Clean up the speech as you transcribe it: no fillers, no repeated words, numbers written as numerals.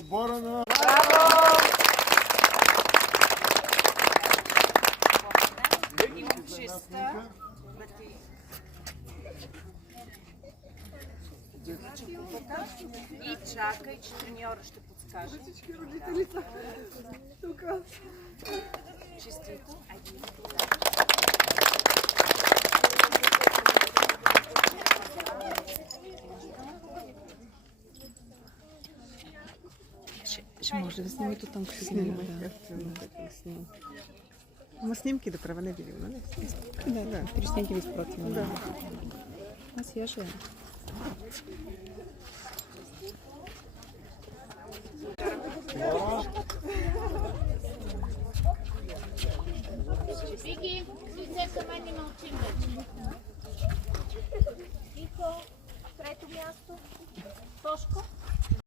отбора на... Имам честа да ти и чакай, че треньора ще подскаже. Всички родители са тук. Честито. Ще може да снимите там, като снимаме. Ама снимки да правя, не видео, нали? Да, три снимки ви изпратим. Да. Аз я ще.